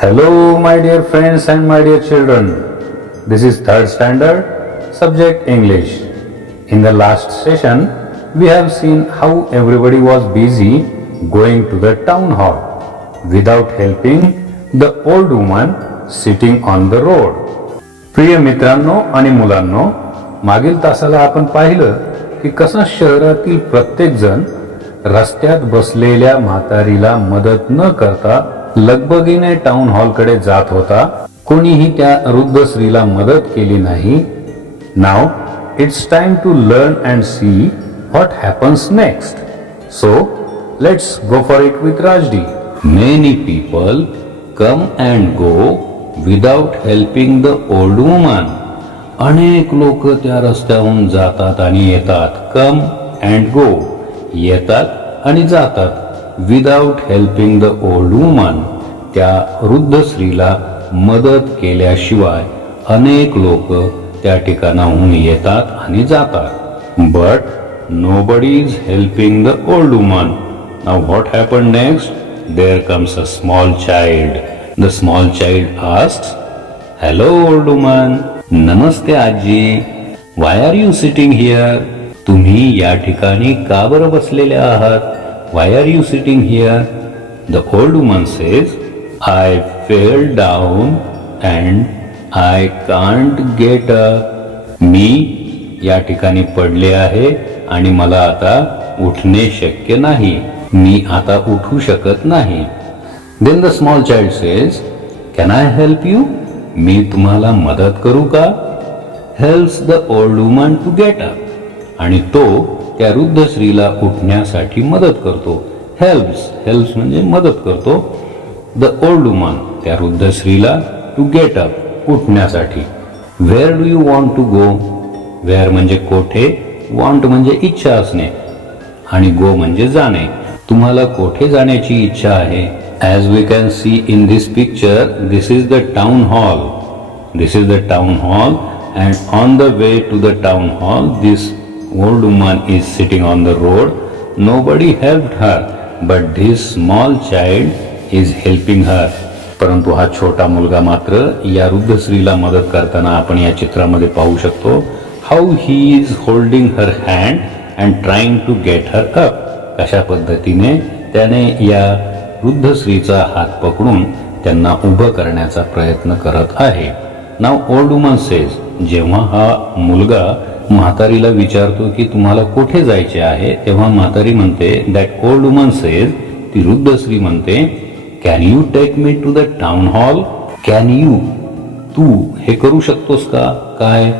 Hello, my dear friends and my dear children. This is third standard, subject English. In the last session, we have seen how everybody was busy going to the town hall without helping the old woman sitting on the road. प्रिय मित्रांनो आणि मुलांनो, मागील तासाला आपण पाहिलं की कसा शहरातील प्रत्येक जण रस्त्यात बसलेल्या म्हातारीला मदत न करता लगबगीने टाउन हॉल कडे जात होता. कोणीही त्या वृद्ध स्त्रीला मदत केली नाही. Now it's time to learn and see what happens next. So let's go for it with Rajdi. Many people come and go without helping the old woman. अनेक लोक त्या रस्त्याहून जातात आणि येतात. कम अँड गो, येतात आणि जातात. Without helping the old woman, त्या वृद्ध स्त्रीला मदत केल्याशिवाय अनेक लोक त्या ठिकाणाहून येतात आणि जातात. But nobody is helping the old woman. Now what happen next? There comes a small child. The small child asks, hello old woman. नमस्ते आजी. Why are you sitting here? तुम्ही या ठिकाणी का बरं बसलेले आहात? Why are you sitting here? The old woman says, I fell down and I can't get up. मी या ठिकाणी पडले आहे आणि मला आता उठणे शक्य नाही. मी आता उठू शकत नाही. Then the small child says, Can I help you? मी तुम्हाला मदत करू का? Helps the old woman to get up. आणि तो त्या वृद्ध स्त्रीला उठण्यासाठी मदत करतो. हेल्प्स म्हणजे मदत करतो. द ओल्ड वुमन, त्या वृद्ध स्त्रीला टू गेट अप, उठण्यासाठी. Where do you want to go? Where म्हणजे कोठे, वॉन्ट म्हणजे इच्छा असणे आणि गो म्हणजे जाणे. तुम्हाला कोठे जाण्याची इच्छा आहे? As we can see in this picture, this is the town hall. This is the town hall and on the way to the town hall this old woman is sitting on the road. Nobody helped her, but this small child is helping her. परंतु हा छोटा मुलगा मात्र या वृद्ध स्त्रीला मदत करताना आपण या चित्रामध्ये पाहू शकतो. How he is holding her hand and trying to get her up. कशा पद्धतीने त्याने या वृद्ध स्त्रीचा हात पकडून त्यांना उभं करण्याचा प्रयत्न करत आहे. Now old woman says, जेव्हा हा मुलगा म्हातारीला विचारतो की तुम्हाला कुठे जायचे आहे, तेव्हा म्हातारी म्हणते, दॅट ओल्ड वुमन सेज, ती वृद्ध स्त्री म्हणते, can you take me to the town hall? Can you, तू हे करू शकतोस का? काय?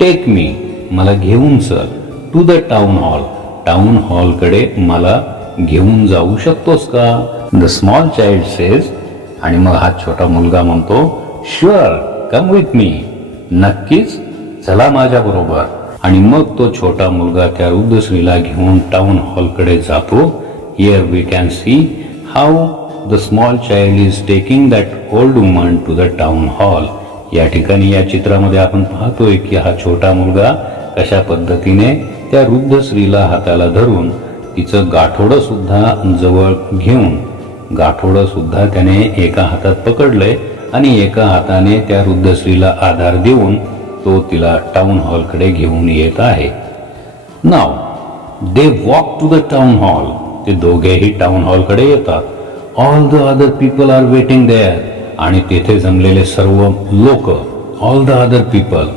टेक मी, मला घेऊन चल. To the town hall, town hall कडे मला घेऊन जाऊ शकतोस का? द स्मॉल चाइल्ड सेज, आणि मग हा छोटा मुलगा म्हणतो, शुअर, कम विथ मी, नक्कीच, चला माझ्या बरोबर. आणि मग तो छोटा मुलगा त्या वृद्ध स्त्रीला घेऊन टाउन हॉल कडे जातो. Here we can see how the small child is taking that old woman to the town hall. या ठिकाणी या चित्रामध्ये आपण पाहतोय की हा छोटा मुलगा कशा पद्धतीने त्या वृद्ध स्त्रीला हाताला धरून तिचं गाठोडं सुद्धा जवळ घेऊन, गाठोडं सुद्धा त्याने एका हातात पकडलंय आणि एका हाताने त्या वृद्ध स्त्रीला आधार देऊन तो तिला टाउन हॉल कडे घेऊन येत आहे. Now they walk to the town hall. ते दोघेही टाउन हॉल कडे येतात. All the other people are waiting there. आणि तेथे जमलेले सर्व लोक, ऑल द अदर पीपल,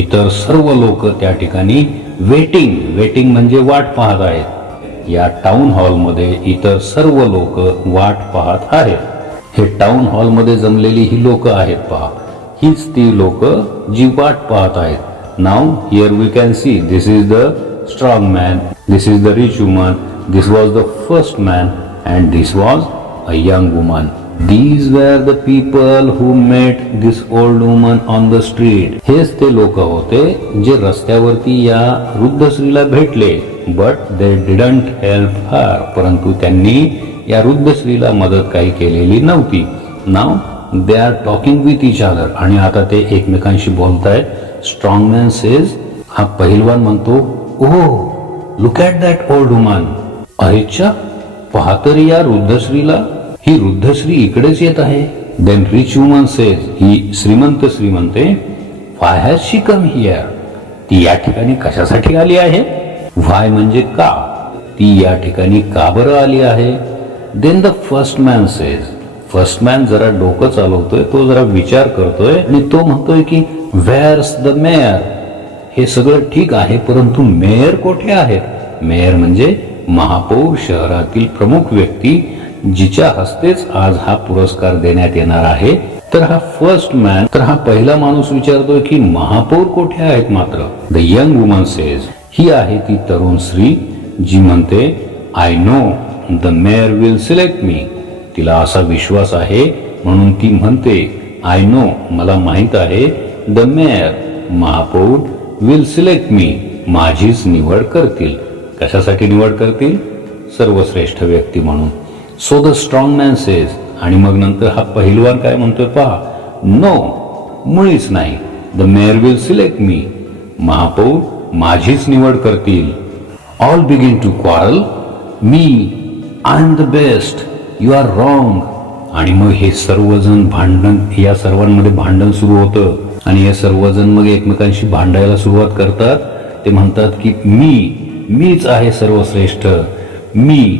इतर सर्व लोक त्या ठिकाणी वेटिंग म्हणजे वाट पाहत आहेत. या टाउन हॉल मध्ये इतर सर्व लोक वाट पाहत आहेत. हे टाउन हॉल मध्ये जमलेली ही लोक आहेत पहा. हीच ती लोक जी वाट पाहत आहेत. Now here we can see, this is the strong man, this is the rich woman, this was the first man and this was a young woman. These were the people who met this old woman on the street. हेच ते लोक होते जे रस्त्यावरती या वृद्ध स्त्रीला भेटले. But they didn't help her. परंतु त्यांनी या वृद्ध स्त्रीला मदत काही केलेली नव्हती. Now they are talking with each other. आणि आता ते एकमेकांशी बोलतायत. स्ट्रॉंग मॅन सेज, हा पहिलवान म्हणतो, oh look at that old woman. अरेच्या, पहा तरी या वृद्ध स्त्रीला. ही वृद्ध स्त्री इकडेच येत आहे. देन रिच वुमन सेज, ही श्रीमंत स्त्री म्हणते, व्हाय हॅज शी कम हिअर, ती या ठिकाणी कशासाठी आली आहे. व्हाय म्हणजे का, ती या ठिकाणी का बरं आली आहे. Then the first man says, first man जरा डोकं चालवतोय, तो जरा विचार करतोय आणि तो म्हणतोय की वेअर्स द मेयर, हे सगळं ठीक आहे परंतु मेयर कुठे आहेत. मेयर म्हणजे महापौर, शहरातील प्रमुख व्यक्ती, जिच्या हस्तेच आज हा पुरस्कार देण्यात येणार आहे. तर हा फर्स्ट मॅन, तर हा पहिला माणूस विचारतोय की महापौर कुठे आहेत. मात्र द यंग वुमन सेज, ही आहे ती तरुण स्त्री जी म्हणते, I know the mayor will select me, तिला असा विश्वास आहे म्हणून ती म्हणते, आय नो, मला माहित आहे, द मेयर, महापौर, विल सिलेक्ट मी, माझीच निवड करतील. कशासाठी निवड करतील, सर्वश्रेष्ठ व्यक्ती म्हणून. So the strong man says, आणि मग नंतर हा पहिलवान काय म्हणतोय पहा, नो, मुळीच नाही, the mayor will select me, महापौर माझीच निवड करतील. All begin to quarrel, me, I am the best, you are wrong. आणि मग हे सर्वजण भांडण, या सर्वांमध्ये भांडण सुरू होतं आणि हे सर्वजण मग एकमेकांशी भांडायला सुरुवात करतात. ते म्हणतात की मीच आहे सर्वश्रेष्ठ, मी,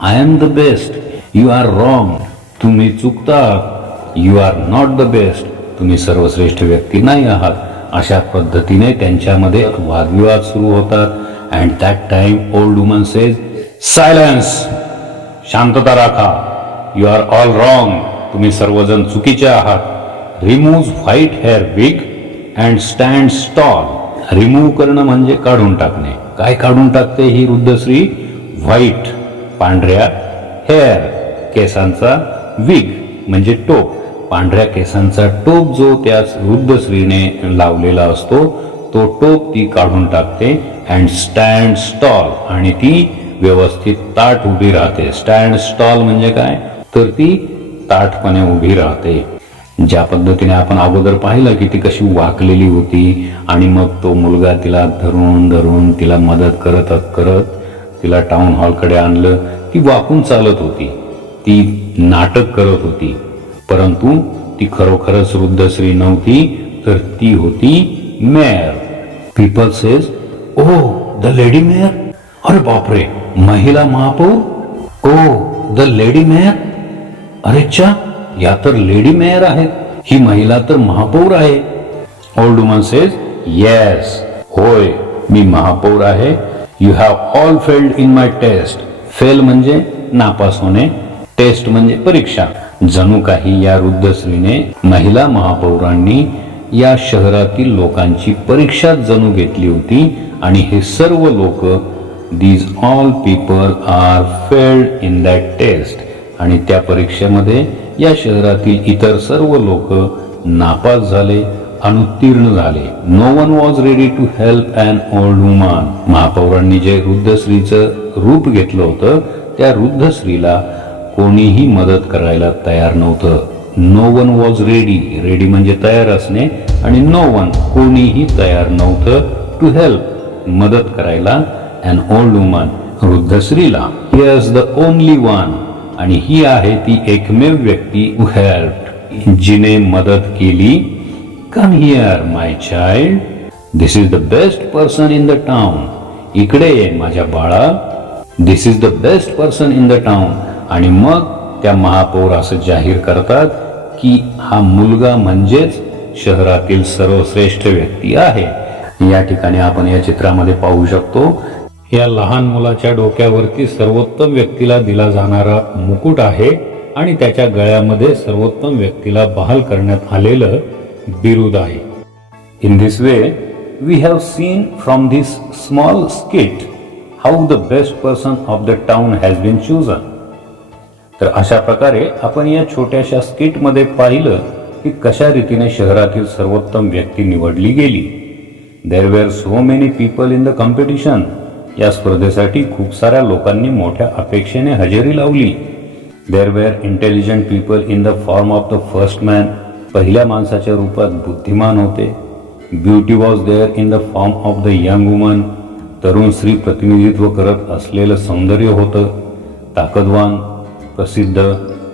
I am the best, you are wrong, तुम्ही चुकता, you are not the best, तुम्ही सर्वश्रेष्ठ व्यक्ती नाही आहात. अशा पद्धतीने त्यांच्यामध्ये वादविवाद सुरू होतात. And that time old woman says, silence, शांतता राखा, यू आर ऑल रॉंग, तुम्ही सर्वजण चुकीचे आहात. Remove white hair wig and stand stall. Remove करणं म्हणजे काढून टाकणे. काय काढून टाकते ही वृद्ध स्त्री, व्हाईट, पांढऱ्या, हेअर, केसांचा, विग म्हणजे टोप, पांढऱ्या केसांचा टोप जो त्या वृद्ध स्त्रीने लावलेला असतो तो टोप ती काढून टाकते. अँड स्टँड स्टॉल, आणि ती व्यवस्थित ताठ उभी राहते. स्टँड स्टॉल म्हणजे काय, तर ती ताठपणे उभी राहते. ज्या पद्धतीने आपण अगोदर पाहिलं की ती कशी वाकलेली होती आणि मग तो मुलगा तिला धरून धरून तिला मदत करत करत तिला टाउन हॉलकडे आणलं. ती वाकून चालत होती, ती नाटक करत होती, परंतु ती खरोखरच वृद्ध स्त्री नव्हती, तर ती होती mayor. People says, oh the lady mayor, अरे बापरे, महिला महापौर, ओ द लेडी मेयर, अरे चा, या तर लेडी मेयर आहेत, ही महिला तर महापौर आहे. ओल्ड वुमन सेज, येस, होय, मी महापौर आहे. You have all failed in my test. Fail म्हणजे नापास होणे, टेस्ट म्हणजे परीक्षा. जणू काही या वृद्ध स्त्रीने, महिला महापौरांनी या शहरातील लोकांची परीक्षा जणू घेतली होती आणि हे सर्व लोक, these all people are failed in that test. आणि त्या परीक्षेमध्ये या शहरातील इतर सर्व लोक नापास झाले, अनुत्तीर्ण झाले. No one was ready to help an old woman. महापौरांनी जे वृद्ध स्त्रीचं रूप घेतलं होतं त्या वृद्ध स्त्रीला कोणीही मदत करायला तयार नव्हतं. No one was ready, ready म्हणजे तयार असणे, आणि नो वन, कोणीही तयार नव्हतं, टू हेल्प, मदत करायला, अन ओल्ड वुमन, वृद्ध स्त्रीला. हिअर्स द ओनली वन, आणि ही आहे ती एकमेव व्यक्ती, हू हेल्प्ड, जिने मदत केली. Come here my child, this is the best person in the town. इकडे ये माझ्या बाळा, this is the best person in the town. आणि मग त्या महापौर असं जाहीर करतात की हा मुलगा म्हणजेच शहरातील सर्वश्रेष्ठ व्यक्ती आहे. या ठिकाणी आपण या चित्रामध्ये पाहू शकतो, या लहान मुलाच्या डोक्यावरती सर्वोत्तम व्यक्तीला दिला जाणारा मुकुट आहे आणि त्याच्या गळ्यामध्ये सर्वोत्तम व्यक्तीला बहाल करण्यात आलेलं बिरुद आहे. In this way we have seen from this small skit how the best person of the town has been chosen. तर अशा प्रकारे आपण या छोट्याशा स्किटमध्ये पाहिलं की कशा रीतीने शहरातील सर्वोत्तम व्यक्ती निवडली गेली. There were so many people in the competition. या स्पर्धेसाठी खूप साऱ्या लोकांनी मोठ्या अपेक्षेने हजेरी लावली. There were intelligent people in the form of the first man. पहिल्या माणसाच्या रूपात बुद्धिमान होते. Beauty was there in the form of the young woman. तरुण स्त्री प्रतिनिधित्व करत असलेलं सौंदर्य होतं. ताकदवान, प्रसिद्ध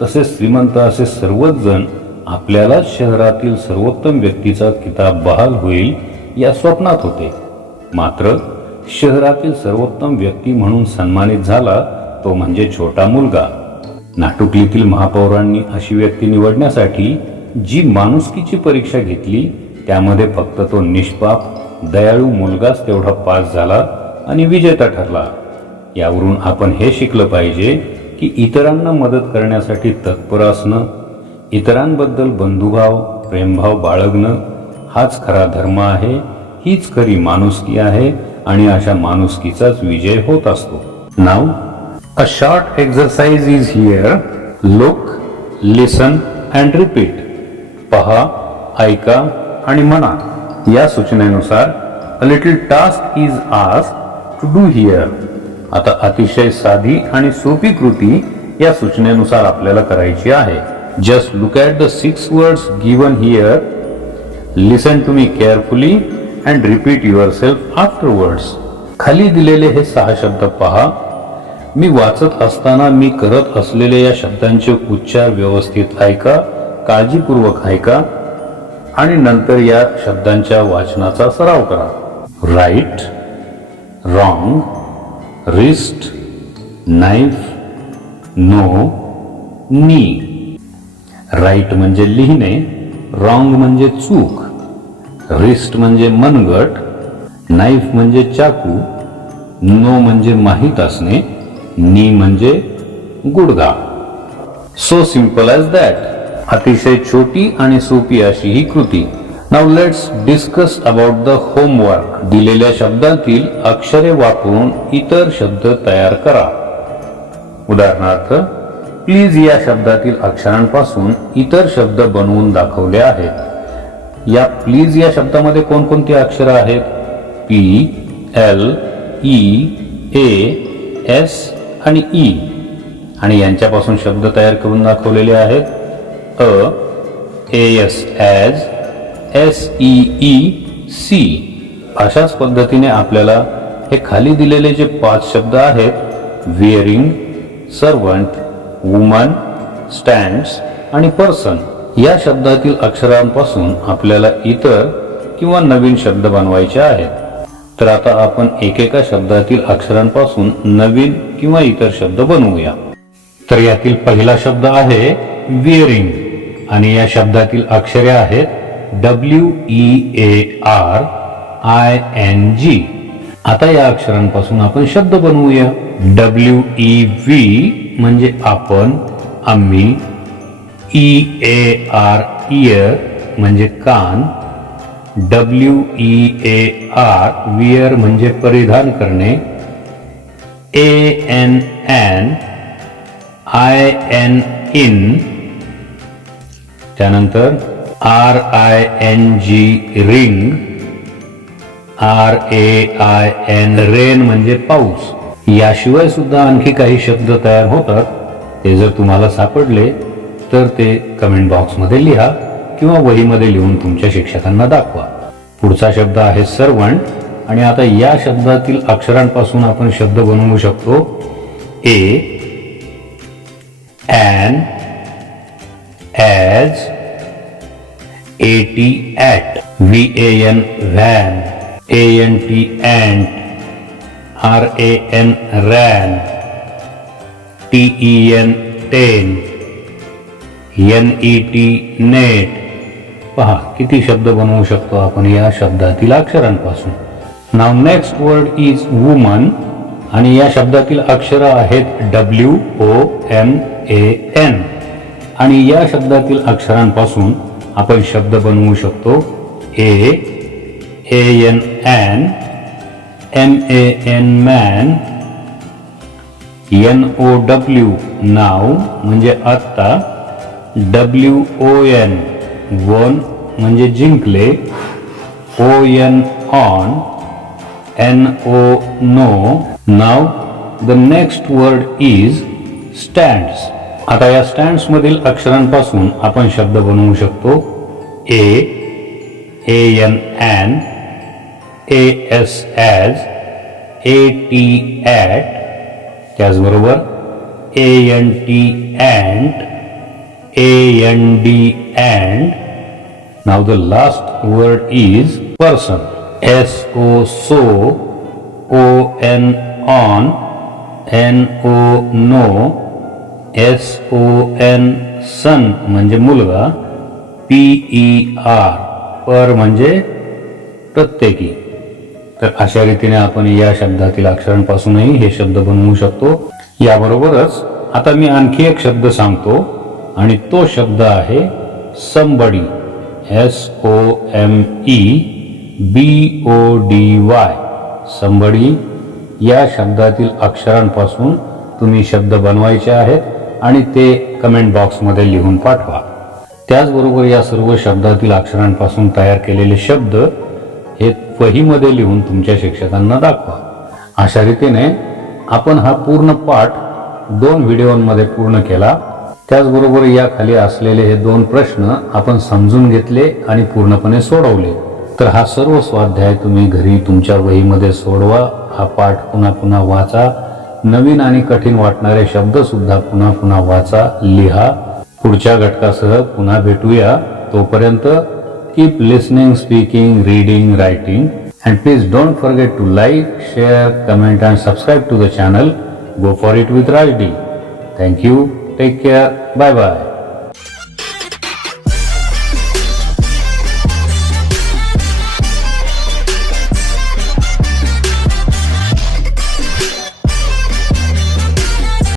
तसेच श्रीमंत असे सर्वच जण आपल्याला शहरातील सर्वोत्तम व्यक्तीचा किताब बहाल होईल या स्वप्नात होते. मात्र शहरातील सर्वोत्तम व्यक्ती म्हणून सन्मानित झाला तो म्हणजे छोटा मुलगा. नाटुकलीतील महापौरांनी अशी व्यक्ती निवडण्यासाठी जी माणुसकीची परीक्षा घेतली त्यामध्ये फक्त तो निष्पाप दयाळू मुलगाच तेवढा पास झाला आणि विजेता ठरला. यावरून आपण हे शिकलं पाहिजे की इतरांना मदत करण्यासाठी तत्पर असणं, इतरांबद्दल बंधुभाव प्रेमभाव बाळगणं हाच खरा धर्म आहे, हीच खरी माणुसकी आहे आणि अशा माणुसकीचाच विजय होत असतो. Now a short exercise is here. Look, listen and repeat. पहा, ऐका आणि म्हणा. या सूचनेनुसार a little task is asked to do here. आता अतिशय साधी आणि सोपी कृती या सूचनेनुसार आपल्याला करायची आहे. Just look at the 6 words given here. Listen to me carefully and repeat yourself afterwards. खाली दिलेले हे 6 शब्द पहा. मी वाचत असताना मी करत असलेल्या या शब्दांचे उच्चार व्यवस्थित ऐका, काळजीपूर्वक ऐका आणि नंतर या शब्दांच्या वाचनाचा सराव करा. Right, wrong, wrist, knife, no, knee. Right म्हणजे लिहिणे, रॉंग म्हणजे चूक, रिस्ट म्हणजे मनगट, नाईफ म्हणजे चाकू, नो म्हणजे माहीत असणे, नी म्हणजे गुडघा. So simple as that. अतिशय छोटी आणि सोपी अशी ही कृती. Now let's discuss about the homework. दिलेल्या शब्दातील अक्षरे वापरून इतर शब्द तयार करा. उदाहरणार्थ, प्लीज या शब्दातील अक्षरांपासून इतर शब्द बनवून दाखवले आहेत. या प्लीज या शब्दामध्ये कोणकोणती अक्षरे आहेत? P, L, E, A, S आणि ई. आणि यांच्यापासून शब्द तयार करून दाखवलेले आहेत. A, S as, S E E C. अशाच पद्धतीने आपल्याला हे खाली दिलेले जे 5 शब्द आहेत विअरिंग, सर्वंट, वुमन, स्टँड्स आणि पर्सन या शब्दातील अक्षरांपासून आपल्याला इतर किंवा नवीन शब्द बनवायचे आहेत. तर आता आपण एकेका शब्दातील अक्षरांपासून नवीन किंवा इतर शब्द बनवूया. तर यातील पहिला शब्द आहे विअरिंग आणि या शब्दातील अक्षरे आहेत WEARING. आता या अक्षरांपासून आपण शब्द बनवूया. WEV म्हणजे आपण, आम्ही, EAR इयर म्हणजे कान, WEAR विअर म्हणजे परिधान करणे, ANN IN इन, त्यानंतर RING रिंग, RAIN रेन म्हणजे पाऊस. याशिवाय सुद्धा आणखी काही शब्द तयार होतात. ते जर तुम्हाला सापडले तर ते कमेंट बॉक्समध्ये लिहा किंवा वहीमध्ये लिहून तुमच्या शिक्षकांना दाखवा. पुढचा शब्द आहे सर्वंट आणि आता या शब्दातील अक्षरांपासून आपण शब्द बनवू शकतो. A, N, as, AT at, VAN van, ANT ant, RAN ran, TEN ten, NET net. पहा किती शब्द बनवू शकतो आपण या शब्दातील अक्षरांपासून. Now next word is woman आणि या शब्दातील अक्षर आहेत WOMAN आणि या शब्दातील अक्षरांपासून आपण शब्द बनवू शकतो. ANN, MAN man, NOW now म्हणजे आत्ता, WON वोन म्हणजे जिंकले, ON on, NO no. Now the next word is stands. आता या स्टँड्स मधील अक्षरांपासून आपण शब्द बनवू शकतो. ANN, AS as, AT at, त्याचबरोबर ANT ॲन्ट, and. Now the last word is person. SO so, ON on, NO no, SON सन म्हणजे मुलगा, PER पर म्हणजे प्रत्येकी. तर अशा रीतीने आपण या शब्दातील अक्षरांपासूनही हे शब्द बनवू शकतो. याबरोबरच आता मी आणखी एक शब्द सांगतो आणि तो शब्द आहे somebody. SOMEBODY. somebody या शब्दातील अक्षरांपासून तुम्ही शब्द बनवायचे आहेत आणि ते कमेंट बॉक्समध्ये लिहून पाठवा. त्याचबरोबर या सर्व शब्दातील अक्षरांपासून तयार केलेले शब्द हे वहीमध्ये लिहून तुमच्या शिक्षकांना दाखवा. अशा रीतीने आपण हा पूर्ण पाठ 2 व्हिडिओमध्ये पूर्ण केला. त्याचबरोबर या खाली असलेले हे 2 प्रश्न आपण समजून घेतले आणि पूर्णपणे सोडवले. तर हा सर्व स्वाध्याय तुम्ही घरी तुमच्या वहीमध्ये सोडवा. हा पाठ पुन्हा पुन्हा वाचा. नवीन आणि कठीण वाटणारे शब्द सुद्धा पुन्हा पुन्हा वाचा, लिहा. पुढच्या घटकासह पुन्हा भेटूया. तोपर्यंत keep listening, speaking, reading, writing and please don't forget to like, share, comment and subscribe to the channel. Go for it with Rajdi. Thank you. Take care. Bye bye.